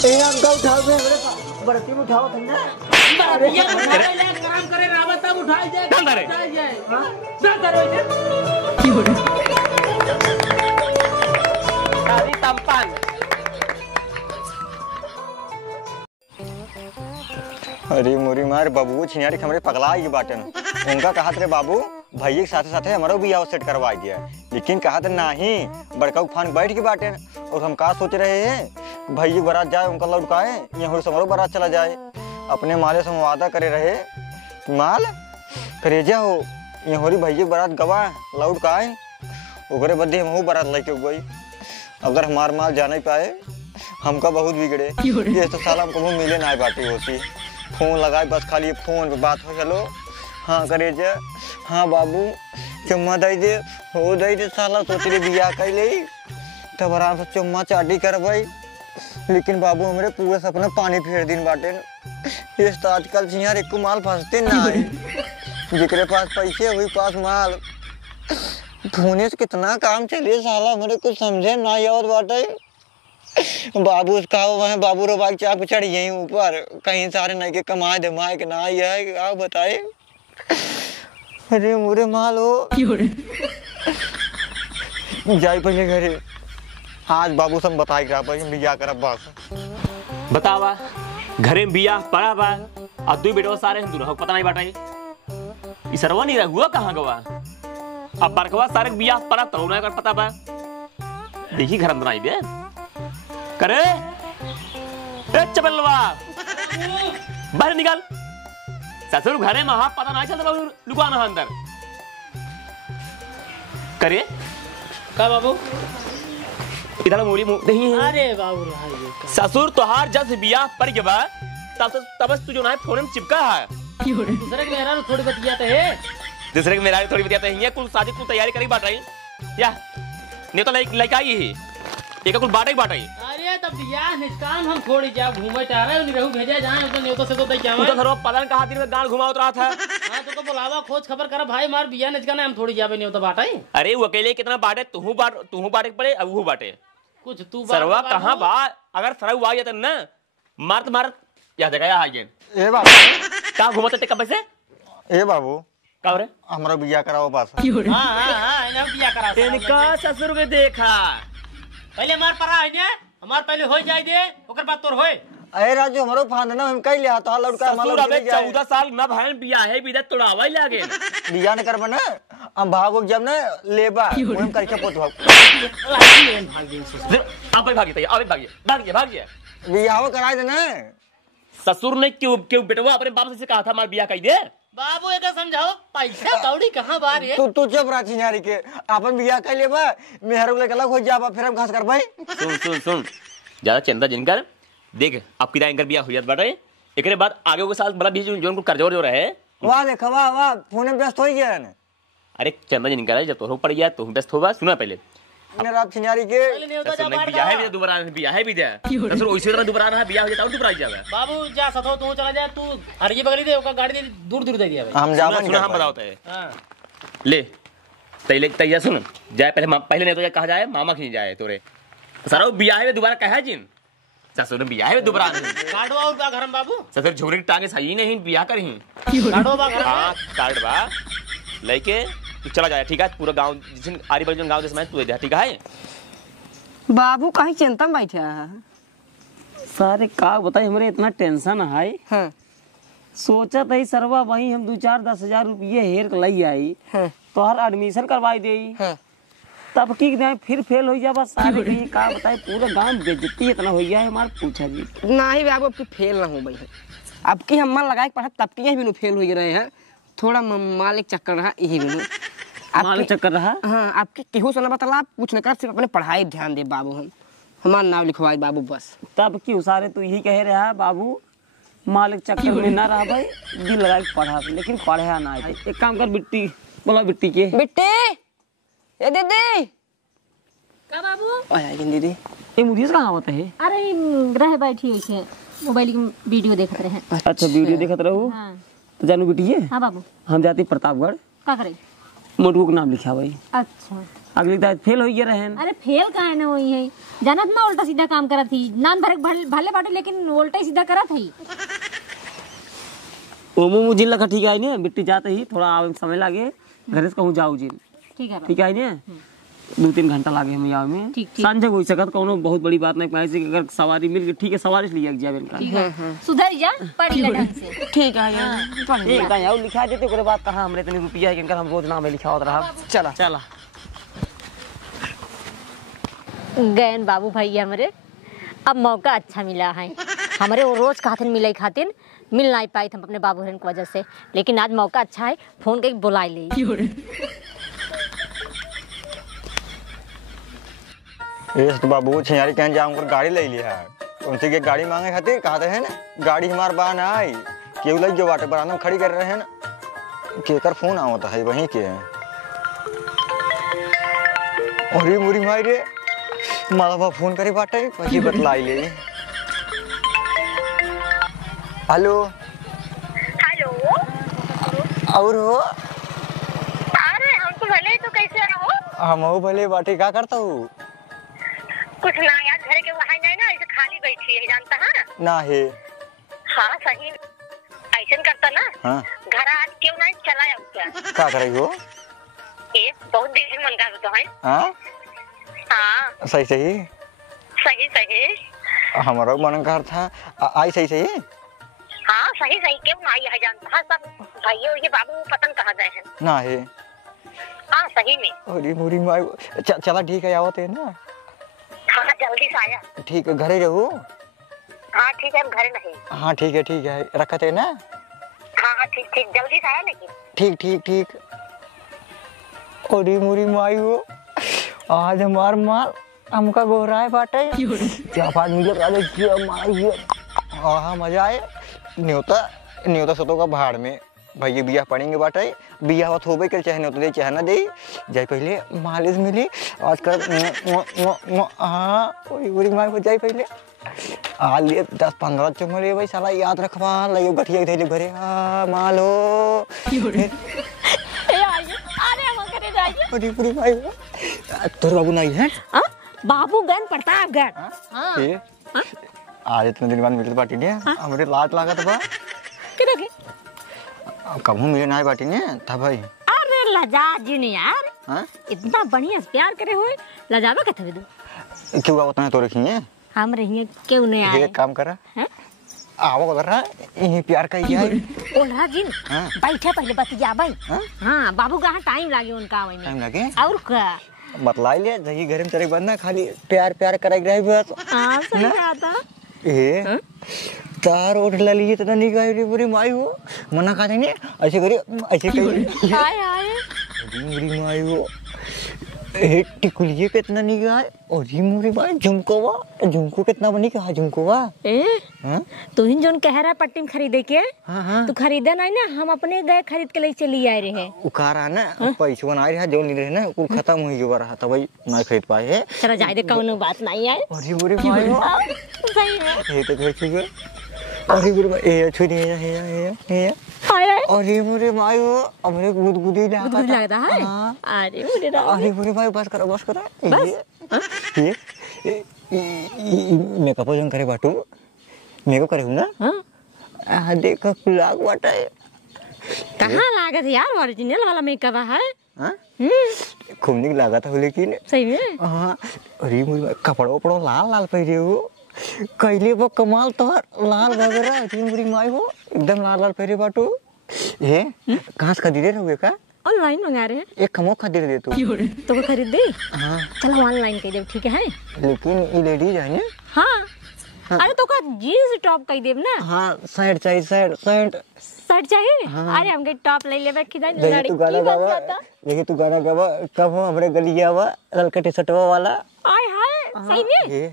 हमका उठाओ बे हमरे बरती में उठाओ तुमने ये उठा ले काम करे रावत तब उठाई जाए उठाई जाए हां क्या करो इधर की हो रहा सारी तंपान। अरे मोरी मार बाबू छिनारी हमरे पगला ये बाटन उनका कहा थे बाबू भैया के साथे साथे हमारो भी आओ सेट करवा दिया लेकिन कहा थे नहीं बड़का उफान बैठ के बाटन और हम का सोच रहे हैं भैया बारात जाए उनका लौटकाए यहाँ समारोह बारात चला जाए अपने माले से वादा करे रहे माल करेजा हो यहाँ भैया बारात गवा लौटकाए ओकरे बदे हम बारात लेके गई अगर हमार माल जा नहीं पाए हमका बहुत बिगड़े ये तो साला हमको मिले ना बाटी होती फोन लगाए बस खाली फोन पे बात हो चलो हाँ करे जे हाँ बाबू चुम्मा दे दे हो दे दे साला सोच रहे बिया कर ले तब आराम से चुम्मा चाटी कर भाई लेकिन बाबू हमारे पूरे सपना पानी फेर दिन बाटे इस तो आजकल यार एक माल फंसते ना जिकरे पास पैसे हुई पास माल फोने से कितना काम चलिए साला हमारे कुछ समझे ना याद बाटे बाबू उसका वह बाबू रो बाइक चाप चढ़ यहीं ऊपर कहीं सारे नहीं के कमाए धमाए के ना ये है आप बताए अरे मुरे माल हो जाई पहले घरे आज बाबू सब बताए करा भाई बिया कर बस बतावा घरे में बिया पड़ा बा और दो बेटवा सारे हम दूर पता नहीं बाटाई इसरवा नहीं हुआ कहां गवा अब बरकवा सारे बिया पड़ा तो ना कर पता बा देखी घर अंदर आई दे करे ए चबलवा बाहर निकल ससुर घरे में हाथ पता नहीं चलता लुकाना अंदर करे का बाबू इधर मोड़ी नहीं है अरे बाबू ससुर तोहार जब बियाह पड़ गया तब तू जो ना फोन में चिपका है दूसरे के मेहरा थोड़ी बतियाते है दूसरे के मेहरा थोड़ी बतियाते हैं कुल शादी तू तैयारी करी बात रही या नहीं तो लाइक आई ही एक कुल बाटा ही बाटा ही अरे तब बियाह निष्काम हम छोड़ी जा घूमे जा रहे हैं रहू भेजा जाए तो नहीं तो से तो क्या है तो घरो पलन कहा दिन में गांड घुमावत रहा था हां तो बुलावा खोज खबर कर भाई मार बियाह निष्काम हम थोड़ी जावे नहीं तो बाटा ही अरे वो अकेले कितना बाटे तू बाटे पड़े अब वो बाटे कुछ तू सरवा कहां बा अगर सरवा आ जाता ना मार या जगह आ गए ए बाबू का घुमाते टे कब से ए बाबू का रे हमरा बिया कराओ पास हां इना बिया करा इनका ससुर के देखा पहले मार परा है ने हमार पहले हो जाए दे ओकर बाद तोर होए अरे राजू हमरो फांदना हम कई लिया तो लड़का माल अबे 14 साल ना भाई बिया है बिदा तोड़ावा ही लागे बिया न करबा ना हम भागो जब ना लेबा हम करके पोत भाग अब भागिए बियाह कराए दे ना ससुर ने क्यों बेटवा अपने बाप से कहा था मार बिया कही दे बाबू एक समझाओ पैसा कौड़ी कहां बाहर है तू चुप रह छिनारी के अपन बिया कर लेबा मेहर ले अलग हो जाबा फिर हम घास कर भाई सुन ज्यादा चिंता जिनकर देख अब किदा इनकर बिया हो जात बाटे एकरे बाद आगे के साल बड़ा भी जोन को कर्जवर जो रहे वाह देख वाह फोन में व्यस्त हो गया ना अरे चंदा जिनकर जब तो पड़ गया तो व्यस्त होगा सुना पहले मेरा छिनारी के बिया है भी दोबारा बिया है भी दे ससुर ओइसे तरह दोबारा ना बिया हो जाता और दोबारा जावे बाबू जा सतो तू चला जा तू हरजी बगली दे ओका गाड़ी दे दूर दे दिया भाई हम जावन सुना हम बताओ है हां ले तैले तैया सुन जाए पहले नहीं तो कहा जाए मामा खींच जाए तोरे सरो बिया है दोबारा कहा जिन ससुर बिया है दोबारा काटवा और का घरम बाबू ससुर झोरी की टांगे सही नहीं बिया करही काटवा बा घर हां काटवा लेके तू चला जाए ठीक है पूरा गांव जिन आरी बजन गांव जिसमें तू दे ठीक है बाबू कहीं चिंता में बैठे हैं सारे का बताई हमरे इतना टेंशन है हां सोचा था सरवा वही हम 2-4-10,000 रुपये हेर लई आई तो हर एडमिशन करवाई देई तब की फिर फेल हो जा बस सारे कहीं का बताए पूरे गांव बेइज्जती इतना हो गया है हमार पूछा जी नहीं बाबू अब फेल ना हो भाई अब की हम मन लगा के पढ़ा तब की भी फेल हो रहे हैं थोड़ा मालिक चक्कर रहा यही भी मालिक चक्कर रहा हां आपके केहू से ना बतला कुछ न कर सिर्फ अपने पढ़ाई ध्यान दे बाबू हम हमार नाम लिखवाई बाबू बस तब की सारे तू यही कह रहा बाबू मालिक चक्कर में ना रहा भाई दिल लगा के पढ़ा लेकिन पढ़ा ना एक काम कर बिट्टी बोला बिट्टी के बिट्टी ए दीदी का बाबू आया दीदी ये मुझे कहां होता है अरे रह बैठी है मोबाइल की वीडियो देखत रहे हैं अच्छा वीडियो देखत रहू हां तो जानू बिटिए हां बाबू हम जाते प्रतापगढ़ का करे मोटू का नाम लिखा भाई अच्छा अगली दाल फेल हो गया रहन। अरे फेल काहे ना होई है, जानत ना उल्टा सीधा काम करत थी, नान भले बाटे लेकिन उल्टा ही सीधा करत है। ओमो मुझे लगा ठीक है ने बिट्टी जाते ही थोड़ा आवे समय लागे, घर से कहूँ जाऊ जी ठीक है ने 2-3 घंटा लागे हम यहाँ में। सांझ हो सकत कोनो बहुत बड़ी बात नहीं पाए से अगर सवारी मिल गई ठीक है, सवारी से लिया जावे इनका। सुधर जा पढ़ी ले ढंग से। ठीक है यार पढ़ ठीक है यार लिखा देते ओकरे बाद कहां हमरे इतने रुपया है कि इनका हम रोज नाम लिखावत रहा। चला चला गैन बाबू भाई हमारे अब मौका अच्छा मिला है, हमारे वो रोज खातिर मिले खातिर मिल नहीं पाई हम अपने बाबू की वजह से, लेकिन आज मौका अच्छा है, फोन के बुला ले। ये तो बाबू छियारी कहीं जाऊँ कर गाड़ी ले लिया है, उनसे के गाड़ी मांगे खातिर कहते हैं ना गाड़ी हमारे बाहर ना आई केहू लग जो बाटे बरामदा खड़ी कर रहे हैं ना, केकर फोन आवता है वहीं के अरे मुरी माई रे मालवा फोन करे बाटे वही बतलाई ले। हेलो हेलो और हो अरे हम तो भले, तो कैसे रहो? हम भले बाटे क्या करता हूँ कुछ ना यार, घर के वहाँ नहीं ना, ऐसे खाली बैठी है जानता है ना है। हाँ सही ऐसा करता ना। हाँ घर आज क्यों नहीं चला क्या क्या कर रही हो? ये बहुत देर से मन कर तो है। हाँ हाँ सही सही सही सही हमारा मन कर था आई सही सही। हाँ सही सही क्यों ना आई है जानता है, सब भाइयों ये बाबू पतंग कहा गए हैं ना है। हाँ सही में। अरे मुरी माई चला ठीक है आवत है ना। हाँ जल्दी से आया। ठीक है घरे रहू। हाँ ठीक है हम घर नहीं। हाँ ठीक है रखते है ना। हाँ ठीक ठीक जल्दी से आया लेकिन। ठीक ठीक ठीक। अरे मुरी माई हो आज हमार माल हमका गोहराए बाटे क्या बात मिले राजा किया मार हाँ मजा आए। न्योता सतो का भाड़ में भैया बिया पड़ेंगे बाटे, बिया होत होबे कर चाहे न्योता दे चाहे ना दे जाए पहले मालिश मिली आज कर हाँ पूरी मार हो जाए पहले आ लिए 10-15 चुमले भाई साला याद रखवा लियो गठिया धैले घरे हाँ मालो अरे पूरी भाई तोर बाबू नहीं है? बाबू गन प्रतापगढ़। आज इतने दिन बाद मिलते बाटी ने हमरे लाट लागत बा किधर के कबू मिले ना बाटी ने था भाई। अरे लजा जी ने यार। हाँ इतना बढ़िया प्यार करे हुए लजावा के थे तू क्यों आवत है तो रखिए हम रहिए क्यों नहीं आए। एक काम कर आवो कर रहा यही प्यार का ही है ओल्हा जी बैठे पहले बतिया भाई। हाँ बाबू का टाइम लागे उनका आवे में। टाइम लगे और का बतलाई ले जही घर में चले बंदा खाली प्यार प्यार कराई रही बस। हां सही आता ए तार ओठ लली इतना नहीं गई रे पूरी माई हो मना खा देंगे ऐसे करी ऐसे करी हाय हाय पूरी माई हो ए टिकुलिए कितना नहीं गया और ये पूरी माई झुमको कितना बनी का झुमकोवा ए हां तू ही जोन कह रहा पट्टी में खरीदे के। हां तू खरीदा नहीं ना, हम अपने गए खरीद के ले चली आए रहे। उकारा ना पैसे बनाए रहा जो ले रहे ना कुल खत्म हो गया रहा तब नहीं खरीद पाए। चला जाए दे कौनो बात नहीं है। अरे बुरी भाई हो सही है ये तो कुछ है। अरे बुरी भाई ये छोड़ी है हाय अरे बुरी भाई हो हमरे गुदगुदी लगता है। अरे मुझे अरे बुरी भाई बस करो ये मेकअप जो करे बाटू मेकअप करे हूं ना। हां देखो लाग बाटा है कहां लागत यार ओरिजिनल वाला मेकअप है। हां खूब निक लागत है लेकिन सही में। हां अरे मुझे कपड़ो पड़ो लाल लाल पहरे हो कैले वो कमाल तो लाल वगैरह बुरी माई हो एकदम लाल लाल पहरे बाटू ये कहां से खरीदे रहोगे का? ऑनलाइन मंगा रहे हैं। एक खमो खरीद दे तू तो वो खरीद दे। हां चलो ऑनलाइन कह दे ठीक है। लेकिन ये लेडीज है ना। हाँ अरे तो का जीन्स टॉप कह देब ना। हां शर्ट चाहिए शर्ट चाहिए। अरे हमके टॉप ले लेबे किधर देखी तू गाना गावा कब हो हमरे गली आवा ललका टी शर्टवा वाला आय हाय सही में। ये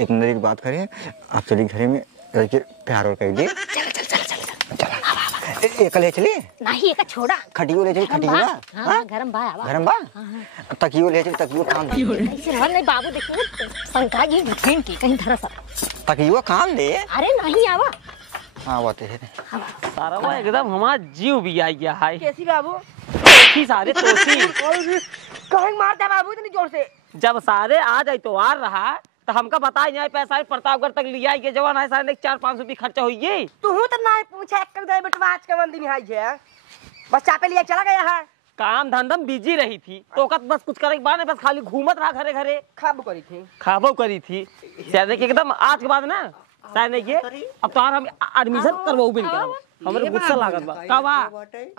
इतनी देर बात करें आप चली घरे में रह प्यार और कर दे। चल एक ले चली नहीं एक छोड़ा खटियो ले चली खटियो हां गरम बा आवा गरम बा तकियो ले चली तकियो काम दे ऐसे रहन नहीं बाबू देखिए शंका जी घुटेन की कहीं धरा सा तकियो काम दे। अरे नहीं आवा हां बात है सारा वो एकदम हमारा जीव भी आ गया है। कैसी बाबू तोसी सारे तोसी कहीं मारता बाबू इतनी जोर से। जब सारे आ जाए तो आ रहा तो हमका बताए नहीं पैसा प्रतापगढ़ तक लिया के जवान है सारे 400-500 रुपये खर्चा हुई। तू तो ना पूछा एक कर दे बेटवा आज के मंदी में आई है बस चापे लिया चला गया है। काम धंधा बिजी रही थी तो बस कुछ करे के बाद बस खाली घूमत रहा घरे घरे खाबो करी थी शायद एकदम आज के बाद ना शायद ये अब तो हम एडमिशन करवाऊ बिन करब हमरे गुस्सा लागत बा का बा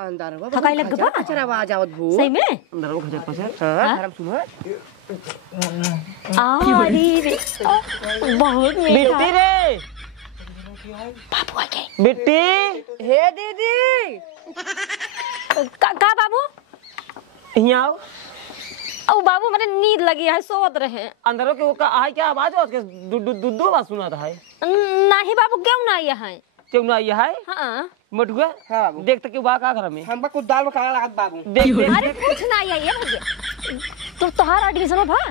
अंदर बा थकाई लग गया चला आवाज आवत भू सही में अंदर वो खजर पछर हां हम सुनो अरे रे बहुत मीठा बेटी रे बाबू आ गए बेटी हे दीदी का बाबू यहाँ आओ ओ बाबू मेरे नींद लगी है सोवत रहे अंदर के वो का है क्या आवाज है उसके दो बात सुना था है नहीं बाबू क्यों ना आया है क्यों ना आया है हां मटुआ हां बाबू देख तो क्यों बा का घर में हमका कुछ दाल में काला लागत बाबू देख अरे कुछ ना आया ये भैया तो तोहार एडमिशन हो भा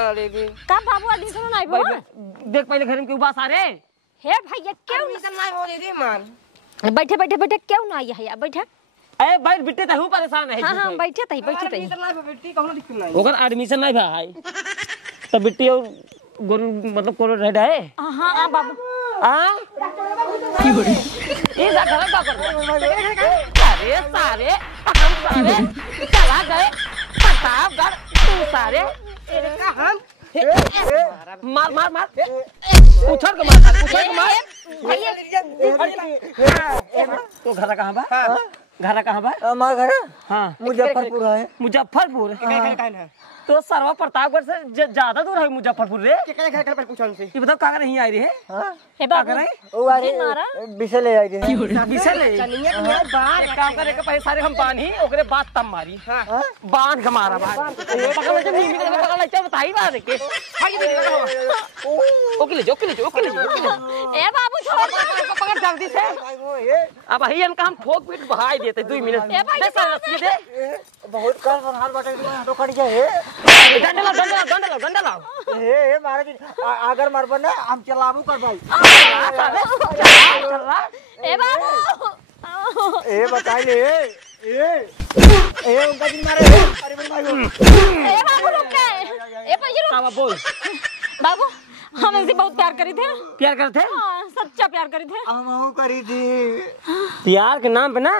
अरे बे का बाबू एडमिशन ना आइबो देख पहले घर में क्यों बा सारे हे भैया क्यों एडमिशन नहीं हो दीदी मान बैठे बैठे बैठे क्यों ना आया है बैठे ए भाई बिट्टे तहू परेशान है हां बैठे तही एडमिशन नहीं बेटी कहनो दिक्कत नहीं ओकर एडमिशन नहीं भाई तो बिट्टी और गोरु मतलब कोनो रेड है हां बाबू हां की बड़ी ये जा घर का कर सारे सारे हम सारे चला गए प्रतापगढ़ तू सारे हम मार मार मार उछल के मार भैया तो घर कहां बा घर कहां बा हमारा घर हां मुजफ्फरपुर है। मुजफ्फरपुर कहां है तो सरवा प्रतापगढ़ से ज्यादा दूर है मुजफ्फरपुर रे के घर पर पूछन से ये बताओ कहां नहीं आई रही है हे बाबू वो अरे बिसे ले आई रे बिसल है चलिए ये बाहर एक काम करे के पहले सारे हम बांधी ओकरे बाद तम मारी बांध के मारा भाई पकड़ ले नींद में पकड़ ले चल बताई बात के ओके ले ए बाबू छोड़ दे पकड़ जल्दी से अब ही इनका हम ठोक पीट बहाई देते 2 मिनट ए भाई दे सारा रस्सी दे बहुत कर हाल बाटे तो कट जाए डंडा ला हे महाराज अगर मरबन ना हम चलाबू कर भाई ए बाबू ए बताई ले ए उनका दिन मारे अरे भाई ए बाबू रुक के ए पर ये अब बोल बाबू हम इनसे बहुत प्यार करी थे प्यार करते हाँ, सच्चा प्यार करी थे हम करी थी प्यार के नाम पे ना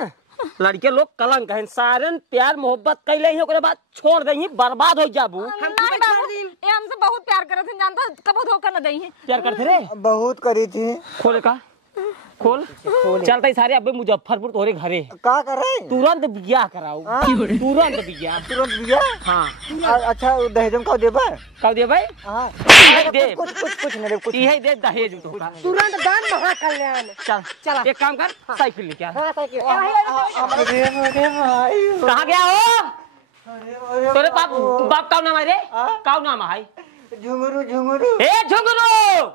लड़के लोग कलंक है सारे प्यार मोहब्बत कैले ही ओकरे बाद छोड़ दही बर्बाद हो जाबू नहीं बाबू ये हमसे बहुत प्यार करे थे जानता कबो धोखा न दई प्यार करते रे बहुत करी थी। खोल का खोल चलते सारे अबे मुजफ्फरपुर तोरे घरे का करे तुरंत बियाह कराओ तुरंत बियाह हाँ अच्छा दहेजम का देबा कब दे भाई हां दे कुछ नहीं कुछ यही दे दहेज तो तुरंत दान महा कल्याण चल चला एक काम कर साइकिल लेके आ हां साइकिल अरे भाई कहाँ गया हो तोरे बाप का नाम है रे का नाम है झुंगरू ए झुंगरू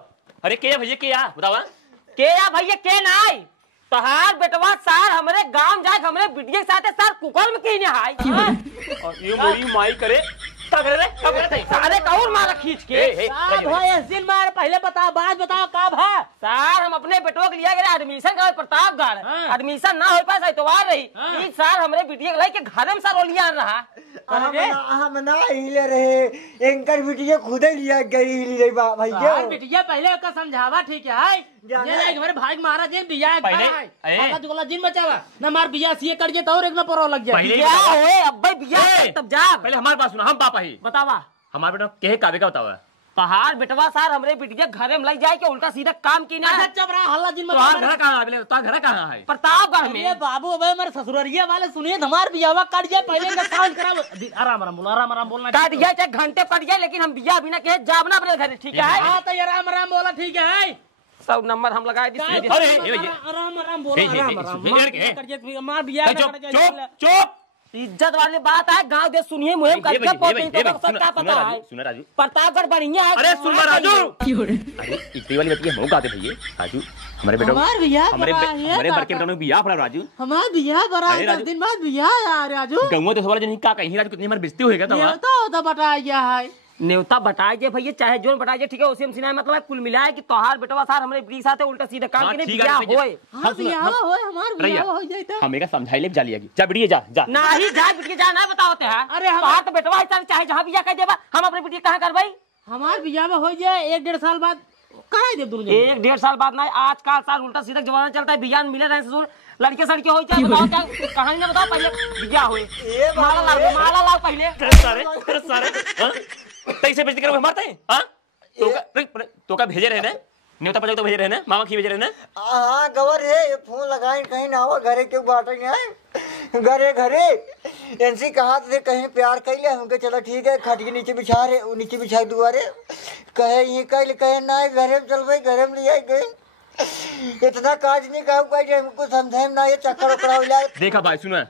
अरे के भैया के बतावा के भैया के नाई तहार बेटवा सार हमरे गांव जाए हमरे बिटिया के साथे सार कुकर में की ने हाय और ये मोरी माई करे सारे कौन मारा खींच के दिन मार पहले बताओ बाद बताओ का भा सार हम अपने बेटवा के लिया गया एडमिशन करा प्रतापगढ़ एडमिशन ना हो पाए इतवार रही इस साल हमरे बिटिया के के घर में सार ओलिया रहा हम ना हिले रहे एंकर बिटिया खुद ही लिया गई हिली रही भैया बिटिया पहले का समझावा ठीक है ये लाइक हमारे भाई मारा जे बिया पहले आका दुगला जिन बचावा ना मार बिया सीए कर जे तो और एक में परो लग जाए बिया होए अब्बे बिया तब जा पहले हमारे पास सुना हम पापा ही बतावा हमारे बेटा के काबे का बतावा पहाड़ बेटवा सार हमरे बिटिया घरे में लग जाए के उल्टा सीधा काम की ना चुप रहा हल्ला जिन तो घर कहाँ है तो घर कहाँ है प्रतापगढ़ में ये बाबू अबे मेरे ससुररिया वाले सुनिए हमार बियावा कट जाए पहले का काम करा आराम बोलना काट जाए चाहे घंटे कट जाए लेकिन हम बिया बिना कहे जाबना अपने घर ठीक है हां तो ये आराम बोला ठीक है सब नंबर हम लगाए दी आराम बोला मार बिया चुप इज्जत वाली बात है गांव दे सुनिए मुहिम करके पहुंचे तो सब क्या पता है सुना राजू प्रतापगढ़ बढ़िया है अरे सुन राजू अरे इतनी वाली बात हम गाते भैया राजू हमारे बेटा हमारे बड़के बेटा ने बियाह पड़ा राजू हमार बिया बड़ा 10 दिन बाद बिया यार राजू गंगो तो सवाल नहीं का कहीं राजू कितनी हमारी बेइज्जती होएगा तो तो बता गया है न्योता बटाए जे भैया चाहे जोन बटाए जे, ठीक है उसे हम सिनाए मतलब है कुल मिलाए कि तोहार बेटवा सार हमरे बीड़ी साथे उल्टा सीधा काम के नहीं बियाह होए। हां बियाह होए, हमार बियाह हो जाता। हमें का समझाई ले जा लिया जा बिटिया जा जा नहीं जा बिटिया जा ना बताओते हैं। अरे हम तो बेटवा है चाहे जहां बियाह कर देबा, हम अपने बिटिया कहां करबई? हमार बियाह में हो जाए 1-1.5 साल बाद कहां दे दूर 1-1.5 साल बाद नहीं, आजकल साल उल्टा सीधा जमाना चलता है, बियाह मिले रहे ससुर लड़के सड़के हो जाए। बताओ क्या कहानी ना बताओ, पहले बियाह हुए माला लाओ पहले सारे तैसे बेइज्जती करोगे हमारे हां तो का भेजे रहे ना न्योता पजाओ तो भेजे रहे ना मामा की भेजे रहे ना। हाँ गवर है ये फोन लगाए कहीं ना हो घरे के बाटे है घरे घरे इनसे कहा थे कहीं प्यार कर लिया हमके चलो ठीक है खट के नीचे बिछा रहे वो नीचे बिछा दुआरे कहे ये कहे ना घरे में चल भाई घरे में ले आए गए इतना काज नहीं कहूँ हमको समझे ना ये चक्कर उकड़ा हो जाए। देखा भाई सुना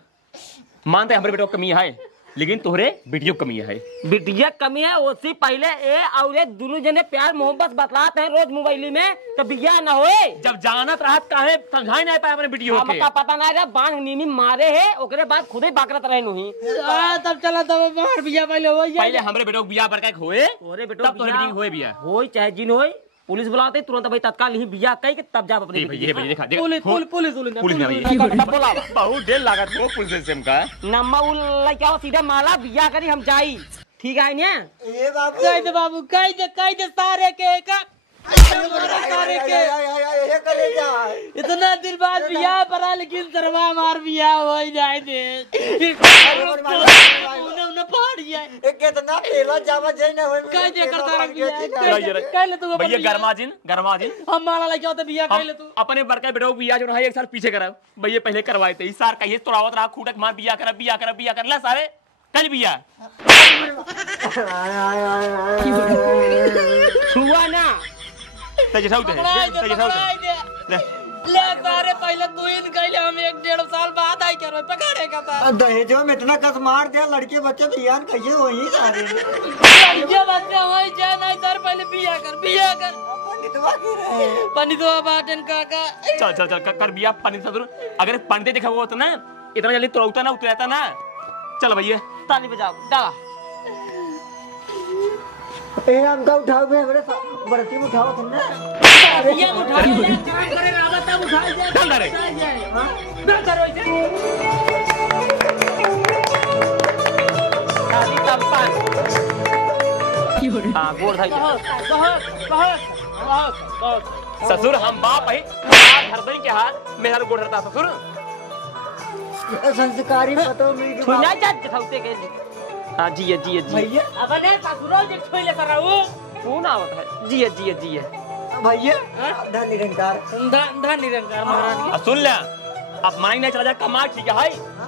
मानते हमारे बेटे को कमी है लेकिन तोहरे बिटिया कमी है। बिटिया कमी है उससे पहले ए और दोनों जने प्यार मोहब्बत बतलाते हैं रोज मोबाइल में तो बियाह न होए। जब जानत रहत काहे समझाई नहीं पाए अपने बिटिया के हमका पता नहीं रहा बांध नीनी मारे है ओकरे बाद खुद ही बाकरत रहे नहीं। तब चला तब बाहर बियाह पहले हो जाए। पहले हमरे बेटे को बियाह बरका होए ओरे बेटो तब तोहरे बिटिया होए बियाह होई चाहे जिन होई पुलिस बुलाते तुरंत भाई तत्काल ही बियाह कई के तब जा अपने ये भाई देखा पुलिस तब बोला बहुत देर लागत हो पुलिस से हमका नम्मा उ लइका सीधा माला बियाह करी हम जाई ठीक है ने ये बाबू कह दे बाबू कह दे सारे के का सारे के ये करे जा इतना दिन बाद बियाह पड़ा लेकिन सरवा मार बियाह हो जाए दे उन्हें पहाड़ जाए कितना पेला जावा जाए ना होए कह दे करता बियाह कह ले तू भैया गरमाजिन हम माला लेके आते बियाह कह ले तू अपने बड़का बेटा बियाह जो है एक साल पीछे करा भैया पहले करवाए थे इस साल कहिए तोरावत रहा खूटक मार बियाह कर ला सारे कल बियाह छुआ ना ले सारे पहले तू इन कहले हम 1-1.5 साल बाद आई करवे पकड़े का था दहेजो में इतना कस मार दिया लड़के बच्चे बियान कैसे वही सारे ये बच्चे होई जाए नहीं सर पहले बियाह कर पंडितवा की रहे पंडितवा बाटन काका चल कर बियाह पंडित सदुर अगर पंडित देखा हुआ तो ना इतना जल्दी तोड़ता ना उतरता ना। चल भैया ताली बजाओ डाला ए हमका उठाओ बे हमरे बरती में उठाओ तुमने ये उठा ले काम करे रावत तब उठा जाए चल रे हां ना करो इसे शादी तंपन हां गोड़ भाई बहुत ससुर हम बाप है हरदई के हाल मेरा गोड़ हरता ससुर संस्कारी पतो मिल छुना जा दिखाते के हां जी भैया अपने ससुराल जे छोइले कराऊ कौन आवत है जी भैया धन निरंकार धन निरंकार महाराज सुन ले अब माई नहीं चला जा कमा ठीक है